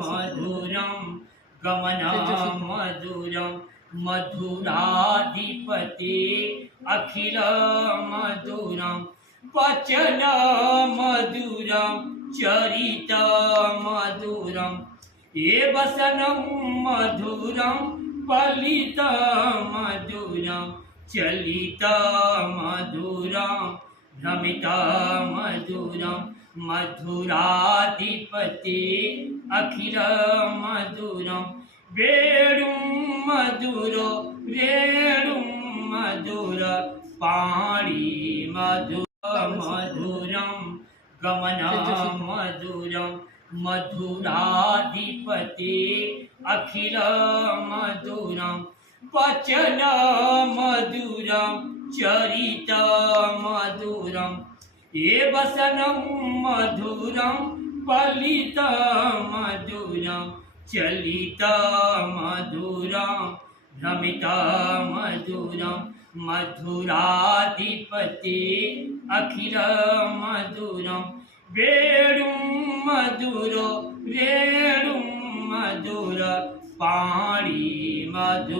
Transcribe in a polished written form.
मधुरं गमनामधुरं मधुराधिपति अखिल मधुरं वचन मधुरं चरित मधुरं ये वसनं मधुरं पलित मधुरं चलित मधुरं भ्रमित मधुरं मधुराधिपति अखिल मधुरं वेणुं मधुरो रेणुं मधुर पाणि मधुरं गमनं मधुरं मधुराधिपति अखिल मधुरं वचन मधुरं चरित मधुरं ये वसनं मधुरं पलित मधुरं चलित मधुरं भ्रमित मधुरं मधुराधिपति अखिल मधुरं वेणुं मधुरो रेणुं मधुर पाणि मधुर